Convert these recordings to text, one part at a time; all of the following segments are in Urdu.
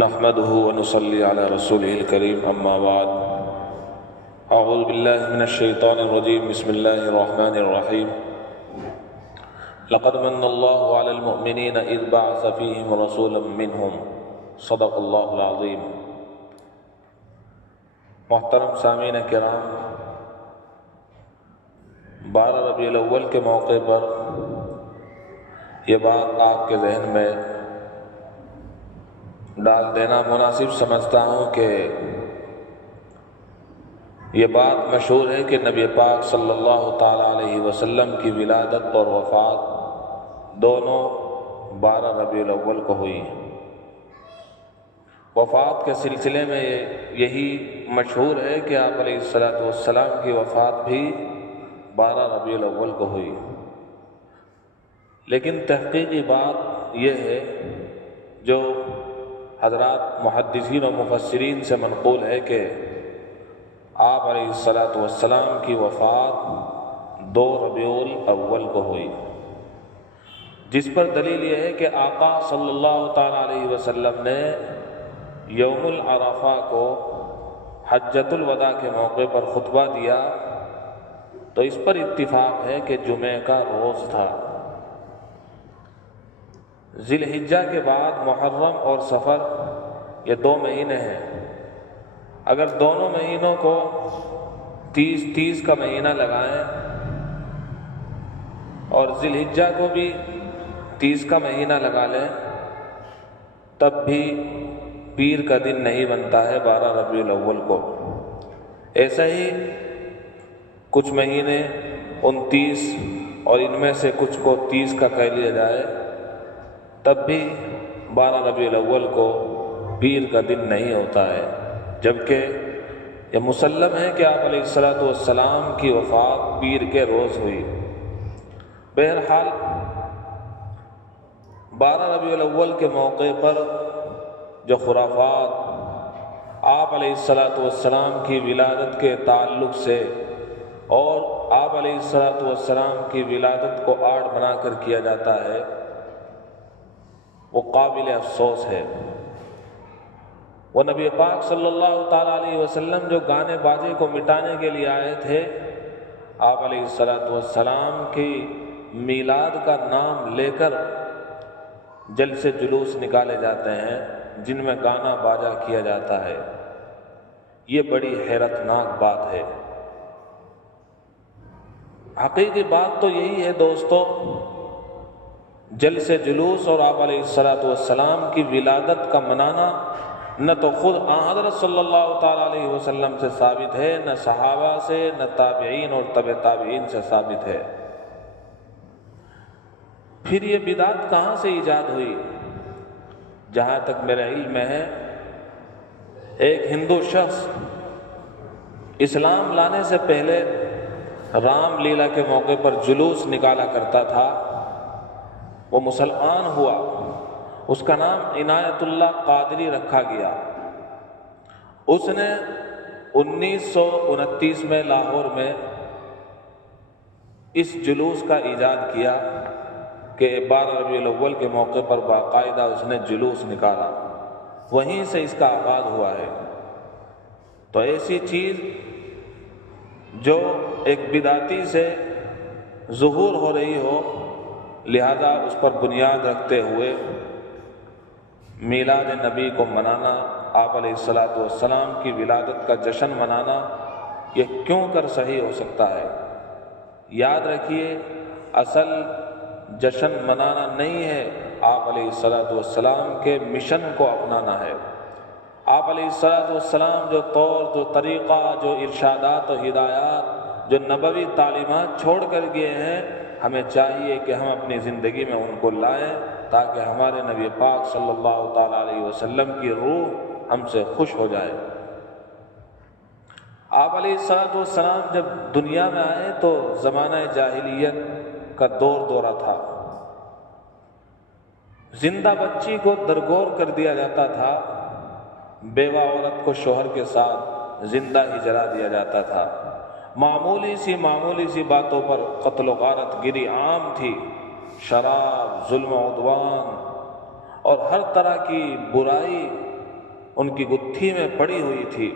نحمده ونصلي على رسوله الكريم اما بعد اعوذ بالله من الشيطان الرجيم بسم الله الرحمن الرحيم لقد من الله على المؤمنين اذ بعث فيهم رسولا منهم صدق الله العظيم۔ محترم سامعین کرام، 12 ربیع الاول کے موقع پر یہ بات آپ کے ذہن میں ڈال دینا مناسب سمجھتا ہوں کہ یہ بات مشہور ہے کہ نبی پاک صلی اللہ تعالیٰ علیہ وسلم کی ولادت اور وفات دونوں 12 ربیع الاول کو ہوئی ہیں۔ وفات کے سلسلے میں یہی مشہور ہے کہ آپ علیہ السلام کی وفات بھی 12 ربیع الاول کو ہوئی، لیکن تحقیقی بات یہ ہے جو حضرات محدثین و مفسرین سے منقول ہے کہ آپ علیہ السلام کی وفات 2 ربیع الاول کو ہوئی، جس پر دلیل یہ ہے کہ آقا صلی اللہ تعالیٰ علیہ وسلم نے یوم العرفہ کو حجۃ الوداع کے موقع پر خطبہ دیا تو اس پر اتفاق ہے کہ جمعہ کا روز تھا۔ ذی الحجہ کے بعد محرم اور سفر یہ 2 مہینے ہیں۔ اگر دونوں مہینوں کو 30 کا مہینہ لگائیں اور ذی الحجہ کو بھی 30 کا مہینہ لگا لیں تب بھی پیر کا دن نہیں بنتا ہے 12 ربیع الاول کو۔ ایسا ہی کچھ مہینے 29 اور ان میں سے کچھ کو 30 کا کہہ لیا جائے تب بھی 12 ربیع الاول کو پیر کا دن نہیں ہوتا ہے، جبکہ یہ مسلم ہے کہ آپ علیہ السلام کی وفات پیر کے روز ہوئی۔ بہرحال 12 ربیع الاول کے موقع پر جو خرافات آپ علیہ السلام کی ولادت کے تعلق سے اور آپ علیہ السلام کی ولادت کو آڑ بنا کر کیا جاتا ہے وہ قابل افسوس ہے۔ وہ نبی پاک صلی اللہ تعالیٰ علیہ وسلم جو گانے باجے کو مٹانے کے لیے آئے تھے، آپ علیہ السلام کی میلاد کا نام لے کر جلسے جلوس نکالے جاتے ہیں جن میں گانا باجا کیا جاتا ہے۔ یہ بڑی حیرتناک بات ہے۔ حقیقی بات تو یہی ہے دوستو، جلسے جلوس اور آپ علیہ السلام کی ولادت کا منانا نہ تو خود حضرت صلی اللہ تعالیٰ علیہ وسلم سے ثابت ہے، نہ صحابہ سے، نہ تابعین اور تبع تابعین سے ثابت ہے۔ پھر یہ بدعت کہاں سے ایجاد ہوئی؟ جہاں تک میرے علم میں ہے، ایک ہندو شخص اسلام لانے سے پہلے رام لیلا کے موقع پر جلوس نکالا کرتا تھا، وہ مسلمان ہوا، اس کا نام عنایت اللہ قادری رکھا گیا۔ اس نے 1929 میں لاہور میں اس جلوس کا ایجاد کیا کہ 12 ربیع الاول کے موقع پر باقاعدہ اس نے جلوس نکالا، وہیں سے اس کا آغاز ہوا ہے۔ تو ایسی چیز جو ایک بدعتی سے ظہور ہو رہی ہو، لہذا اس پر بنیاد رکھتے ہوئے میلاد نبی کو منانا، آپ علیہ السلام کی ولادت کا جشن منانا، یہ کیوں کر صحیح ہو سکتا ہے؟ یاد رکھیے، اصل جشن منانا نہیں ہے، آپ علیہ السلام کے مشن کو اپنانا ہے۔ آپ علیہ السلام جو طور، جو طریقہ، جو ارشادات و ہدایات، جو نبوی تعلیمات چھوڑ کر گئے ہیں، ہمیں چاہیے کہ ہم اپنی زندگی میں ان کو لائیں تاکہ ہمارے نبی پاک صلی اللہ تعالیٰ علیہ وسلم کی روح ہم سے خوش ہو جائے۔ آپ علیہ السلام جب دنیا میں آئے تو زمانہ جاہلیت کا دورہ تھا۔ زندہ بچی کو درگور کر دیا جاتا تھا، بیوہ عورت کو شوہر کے ساتھ زندہ ہی جلا دیا جاتا تھا۔ معمولی سی باتوں پر قتل و غارت گری عام تھی۔ شراب، ظلم و عدوان اور ہر طرح کی برائی ان کی گتھی میں پڑی ہوئی تھی۔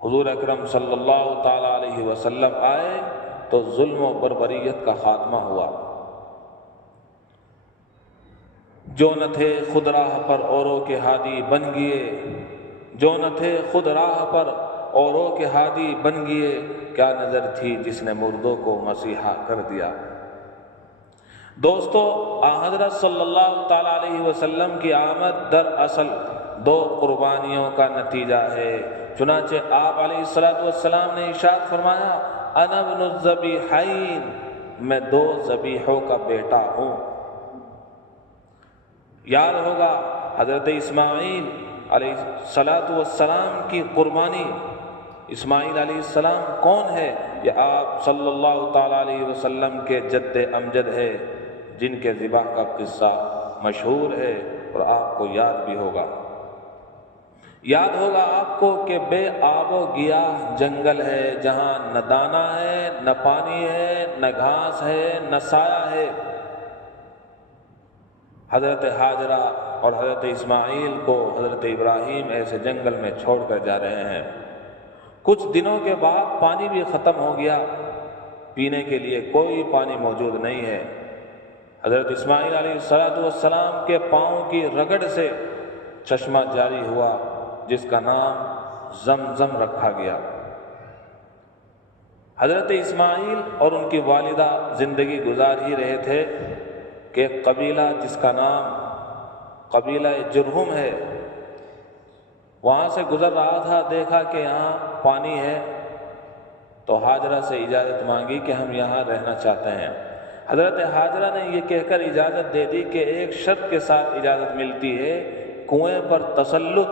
حضور اکرم صلی اللہ تعالی علیہ وسلم آئے تو ظلم و بربریت کا خاتمہ ہوا۔ جو نہ تھے خود راہ پر اوروں کے ہادی بن گئے، جو نہ تھے خود راہ پر اوروں کے ہادی بن گئے، کیا نظر تھی جس نے مردوں کو مسیحا کر دیا۔ دوستو، حضرت صلی اللہ تعالی علیہ وسلم کی آمد دراصل دو قربانیوں کا نتیجہ ہے۔ چنانچہ آپ علیہ السلام نے ارشاد فرمایا، انا ابن الذبیحین، میں دو ذبیحوں کا بیٹا ہوں۔ یاد ہوگا حضرت اسماعیل علیہ السلام کی قربانی۔ اسماعیل علیہ السلام کون ہے؟ یہ آپ صلی اللہ تعالی علیہ وسلم کے جد امجد ہے، جن کے ذبح کا قصہ مشہور ہے اور آپ کو یاد بھی ہوگا۔ یاد ہوگا آپ کو کہ بے آب و گیاہ جنگل ہے، جہاں نہ دانہ ہے، نہ پانی ہے، نہ گھاس ہے، نہ سایہ ہے۔ حضرت ہاجرہ اور حضرت اسماعیل کو حضرت ابراہیم ایسے جنگل میں چھوڑ کر جا رہے ہیں۔ کچھ دنوں کے بعد پانی بھی ختم ہو گیا، پینے کے لیے کوئی پانی موجود نہیں ہے۔ حضرت اسماعیل علیہ السلام کے پاؤں کی رگڑ سے چشمہ جاری ہوا، جس کا نام زمزم رکھا گیا۔ حضرت اسماعیل اور ان کی والدہ زندگی گزار ہی رہے تھے کہ ایک قبیلہ جس کا نام قبیلہ جرہم ہے، وہاں سے گزر رہا تھا، دیکھا کہ یہاں پانی ہے، تو ہاجرہ سے اجازت مانگی کہ ہم یہاں رہنا چاہتے ہیں۔ حضرت ہاجرہ نے یہ کہہ کر اجازت دے دی کہ ایک شرط کے ساتھ اجازت ملتی ہے، کنویں پر تسلط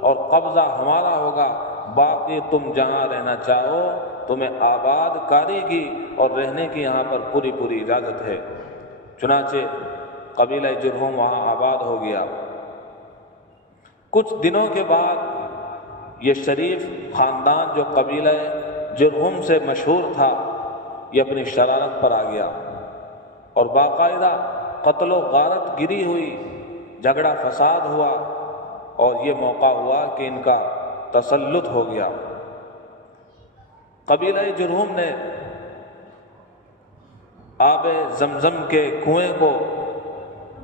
اور قبضہ ہمارا ہوگا، باقی تم جہاں رہنا چاہو، تمہیں آباد کاری کی اور رہنے کی یہاں پر پوری پوری اجازت ہے۔ چنانچہ قبیلہ جرہم وہاں آباد ہو گیا۔ کچھ دنوں کے بعد یہ شریف خاندان جو قبیلہ جرہم سے مشہور تھا، یہ اپنی شرارت پر آ گیا اور باقاعدہ قتل و غارت گری ہوئی، جھگڑا فساد ہوا، اور یہ موقع ہوا کہ ان کا تسلط ہو گیا۔ قبیلہ جرہم نے آب زمزم کے کنویں کو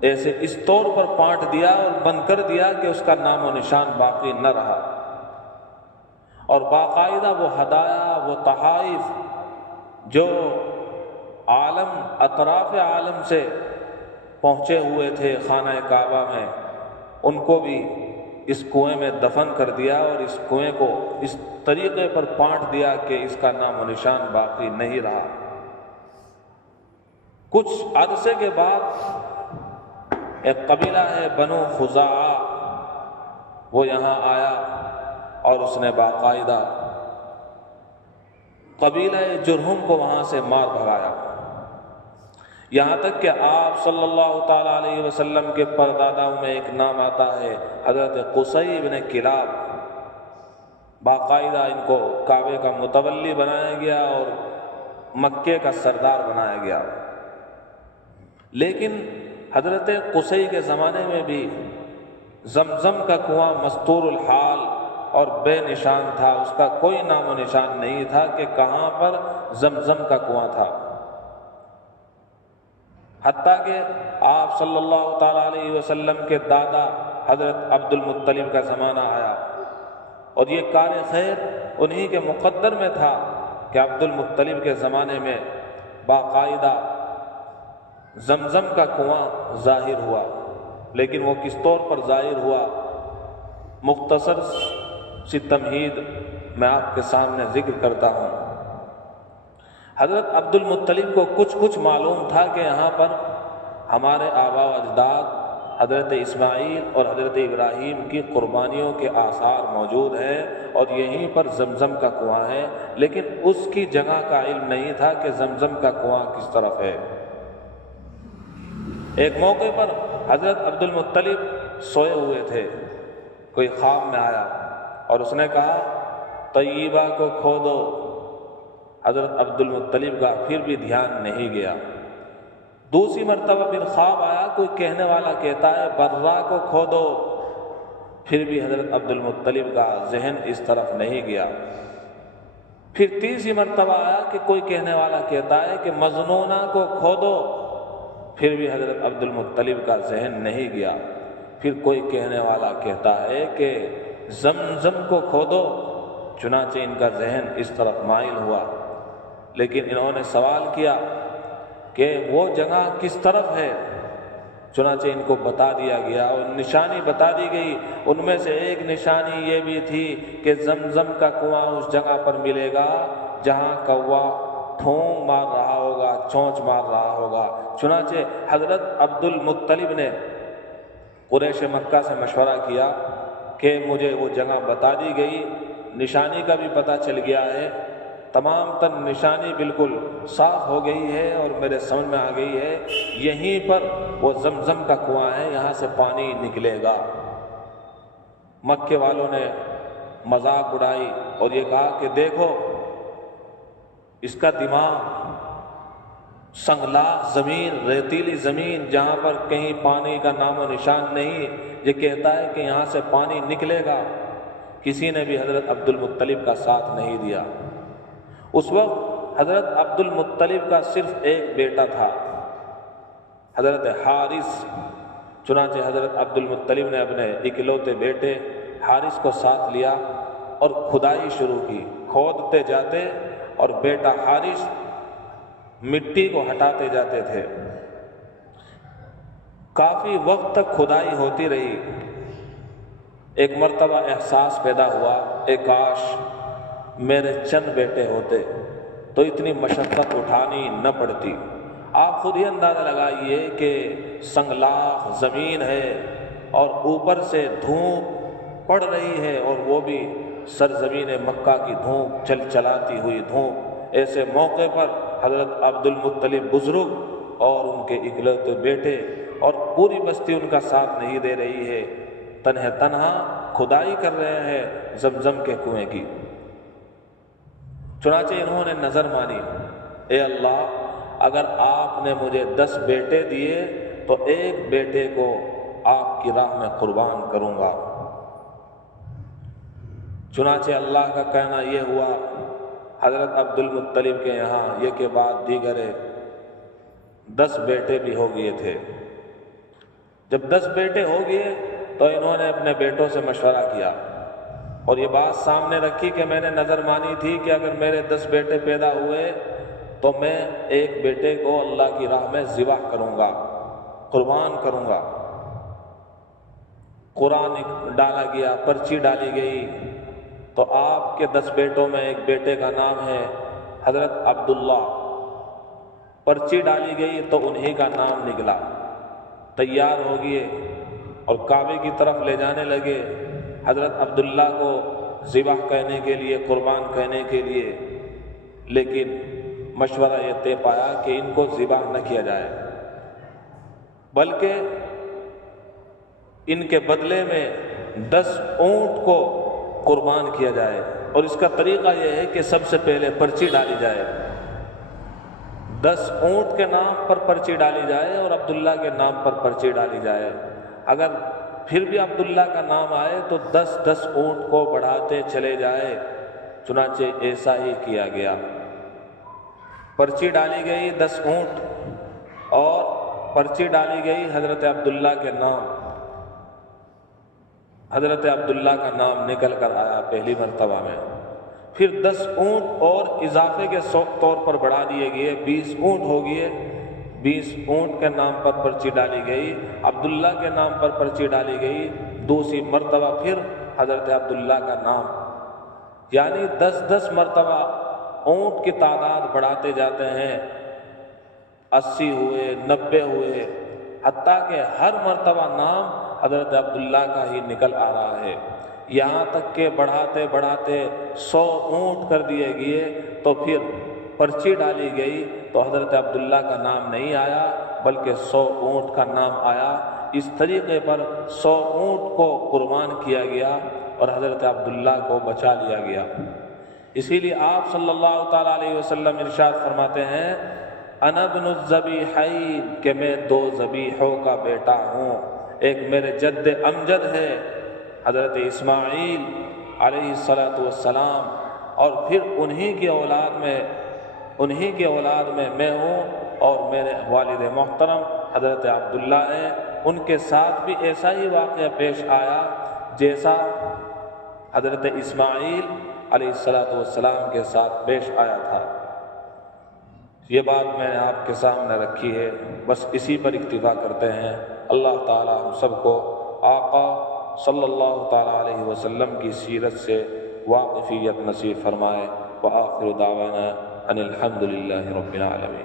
ایسے اس طور پر پانٹ دیا اور بند کر دیا کہ اس کا نام و نشان باقی نہ رہا، اور باقاعدہ وہ ہدایا، وہ تحائف جو عالم اطراف عالم سے پہنچے ہوئے تھے خانہ کعبہ میں، ان کو بھی اس کنویں میں دفن کر دیا اور اس کنویں کو اس طریقے پر پانٹ دیا کہ اس کا نام و نشان باقی نہیں رہا۔ کچھ عرصے کے بعد ایک قبیلہ ہے بنو خزاعہ، وہ یہاں آیا اور اس نے باقاعدہ قبیلہ جرہم کو وہاں سے مار بھگایا، یہاں تک کہ آپ صلی اللہ تعالی علیہ وسلم کے پرداداؤں میں ایک نام آتا ہے حضرت قصی بن کلاب۔ باقاعدہ ان کو کعبے کا متولی بنایا گیا اور مکے کا سردار بنایا گیا۔ لیکن حضرت قصی کے زمانے میں بھی زمزم کا کنواں مستور الحال اور بے نشان تھا، اس کا کوئی نام و نشان نہیں تھا کہ کہاں پر زمزم کا کنواں تھا۔ حتیٰ کہ آپ صلی اللہ تعالی علیہ وسلم کے دادا حضرت عبد المطلب کا زمانہ آیا، اور یہ کار خیر انہی کے مقدر میں تھا کہ عبد المطلب کے زمانے میں باقاعدہ زمزم کا کنواں ظاہر ہوا۔ لیکن وہ کس طور پر ظاہر ہوا، مختصر سی تمہید میں آپ کے سامنے ذکر کرتا ہوں۔ حضرت عبد المطلب کو کچھ معلوم تھا کہ یہاں پر ہمارے آبا و اجداد حضرت اسماعیل اور حضرت ابراہیم کی قربانیوں کے آثار موجود ہیں اور یہیں پر زمزم کا کنواں ہے، لیکن اس کی جگہ کا علم نہیں تھا کہ زمزم کا کنواں کس طرف ہے۔ ایک موقع پر حضرت عبد المطلب سوئے ہوئے تھے، کوئی خواب میں آیا اور اس نے کہا طیبہ کو کھودو۔ حضرت عبد المطلب کا پھر بھی دھیان نہیں گیا۔ دوسری مرتبہ پھر خواب آیا، کوئی کہنے والا کہتا ہے برا کو کھودو۔ پھر بھی حضرت عبد المطلب کا ذہن اس طرف نہیں گیا۔ پھر تیسری مرتبہ آیا کہ کوئی کہنے والا کہتا ہے کہ مظنونہ کو کھودو، پھر بھی حضرت عبد المطلب کا ذہن نہیں گیا۔ پھر کوئی کہنے والا کہتا ہے کہ زمزم کو کھودو، چنانچہ ان کا ذہن اس طرف مائل ہوا۔ لیکن انہوں نے سوال کیا کہ وہ جگہ کس طرف ہے، چنانچہ ان کو بتا دیا گیا اور نشانی بتا دی گئی۔ ان میں سے ایک نشانی یہ بھی تھی کہ زمزم کا کنواں اس جگہ پر ملے گا جہاں کوا ٹھونگ مار رہا ہوگا، چونچ مار رہا ہوگا۔ چنانچہ حضرت عبد المطلب نے قریش مکہ سے مشورہ کیا کہ مجھے وہ جگہ بتا دی گئی، نشانی کا بھی پتہ چل گیا ہے، تمام تن نشانی بالکل صاف ہو گئی ہے اور میرے سمجھ میں آ گئی ہے، یہیں پر وہ زمزم کا کنواں ہے، یہاں سے پانی نکلے گا۔ مکے والوں نے مذاق اڑائی اور یہ کہا کہ دیکھو اس کا دماغ، سنگلاخ زمین، ریتیلی زمین جہاں پر کہیں پانی کا نام و نشان نہیں، یہ کہتا ہے کہ یہاں سے پانی نکلے گا۔ کسی نے بھی حضرت عبد المطلب کا ساتھ نہیں دیا۔ اس وقت حضرت عبد المطلب کا صرف ایک بیٹا تھا، حضرت حارث۔ چنانچہ حضرت عبد المطلب نے اپنے اکلوتے بیٹے حارث کو ساتھ لیا اور کھدائی شروع کی، کھودتے جاتے اور بیٹا حارث مٹی کو ہٹاتے جاتے تھے۔ کافی وقت تک کھدائی ہوتی رہی۔ ایک مرتبہ احساس پیدا ہوا کہ کاش میرے چند بیٹے ہوتے تو اتنی مشقت اٹھانی نہ پڑتی۔ آپ خود ہی اندازہ لگائیے کہ سنگلاخ زمین ہے اور اوپر سے دھوپ پڑ رہی ہے، اور وہ بھی سرزمین مکہ کی دھوپ، چل چلاتی ہوئی دھوپ۔ ایسے موقع پر حضرت عبد المطلب بزرگ اور ان کے اکلوتے بیٹے اور پوری بستی ان کا ساتھ نہیں دے رہی ہے، تنہا کھدائی کر رہے ہیں زمزم کے کنویں کی۔ چنانچہ انہوں نے نظر مانی، اے اللہ اگر آپ نے مجھے 10 بیٹے دیے تو ایک بیٹے کو آپ کی راہ میں قربان کروں گا۔ چنانچہ اللہ کا کہنا یہ ہوا، حضرت عبد المطلب کے یہاں یہ کے بعد دیگر 10 بیٹے بھی ہو گئے تھے۔ جب 10 بیٹے ہو گئے تو انہوں نے اپنے بیٹوں سے مشورہ کیا اور یہ بات سامنے رکھی کہ میں نے نظر مانی تھی کہ اگر میرے 10 بیٹے پیدا ہوئے تو میں ایک بیٹے کو اللہ کی راہ میں ذبح کروں گا، قربان کروں گا۔ قرآن ڈالا گیا، پرچی ڈالی گئی، تو آپ کے 10 بیٹوں میں ایک بیٹے کا نام ہے حضرت عبداللہ۔ پرچی ڈالی گئی تو انہی کا نام نکلا۔ تیار ہو گئے اور کعبے کی طرف لے جانے لگے حضرت عبداللہ کو ذبح کہنے کے لیے، قربان کہنے کے لیے، لیکن مشورہ یہ طے پایا کہ ان کو ذبح نہ کیا جائے، بلکہ ان کے بدلے میں 10 اونٹ کو قربان کیا جائے، اور اس کا طریقہ یہ ہے کہ سب سے پہلے پرچی ڈالی جائے، 10 اونٹ کے نام پر پرچی ڈالی جائے اور عبداللہ کے نام پر پرچی ڈالی جائے۔ اگر پھر بھی عبداللہ کا نام آئے تو 10 اونٹ کو بڑھاتے چلے جائے۔ چنانچہ ایسا ہی کیا گیا، پرچی ڈالی گئی 10 اونٹ اور پرچی ڈالی گئی حضرت عبداللہ کے نام۔ حضرت عبداللہ کا نام نکل کر آیا پہلی مرتبہ میں، پھر 10 اونٹ اور اضافے کے طور پر بڑھا دیے گئے، 20 اونٹ ہو گئے۔ 20 اونٹ کے نام پر پرچی ڈالی گئی، عبداللہ کے نام پر پرچی ڈالی گئی، دوسری مرتبہ پھر حضرت عبداللہ کا نام، یعنی 10 مرتبہ اونٹ کی تعداد بڑھاتے جاتے ہیں، 80 ہوئے، 90 ہوئے، حتیٰ کہ ہر مرتبہ نام حضرت عبداللہ کا ہی نکل آ رہا ہے، یہاں تک کہ بڑھاتے بڑھاتے 100 اونٹ کر دیے گئے تو پھر پرچی ڈالی گئی تو حضرت عبداللہ کا نام نہیں آیا بلکہ 100 اونٹ کا نام آیا۔ اس طریقے پر 100 اونٹ کو قربان کیا گیا اور حضرت عبداللہ کو بچا لیا گیا۔ اسی لیے آپ صلی اللہ تعالیٰ علیہ وسلم ارشاد فرماتے ہیں، انا ابن الذبیحین، کہ میں 2 ذبیحوں کا بیٹا ہوں، ایک میرے جد امجد ہے حضرت اسماعیل علیہ السلام، اور پھر انہی کی اولاد میں میں ہوں، اور میرے والد محترم حضرت عبداللہ ہیں، ان کے ساتھ بھی ایسا ہی واقعہ پیش آیا جیسا حضرت اسماعیل علیہ السلام کے ساتھ پیش آیا تھا۔ یہ بات میں نے آپ کے سامنے رکھی ہے، بس اسی پر اکتفا کرتے ہیں۔ اللہ تعالی ہم سب کو آقا صلی اللہ تعالی علیہ وسلم کی سیرت سے واقفیت نصیب فرمائے۔ وآخر دعوانا ان الحمد للہ رب العالمین۔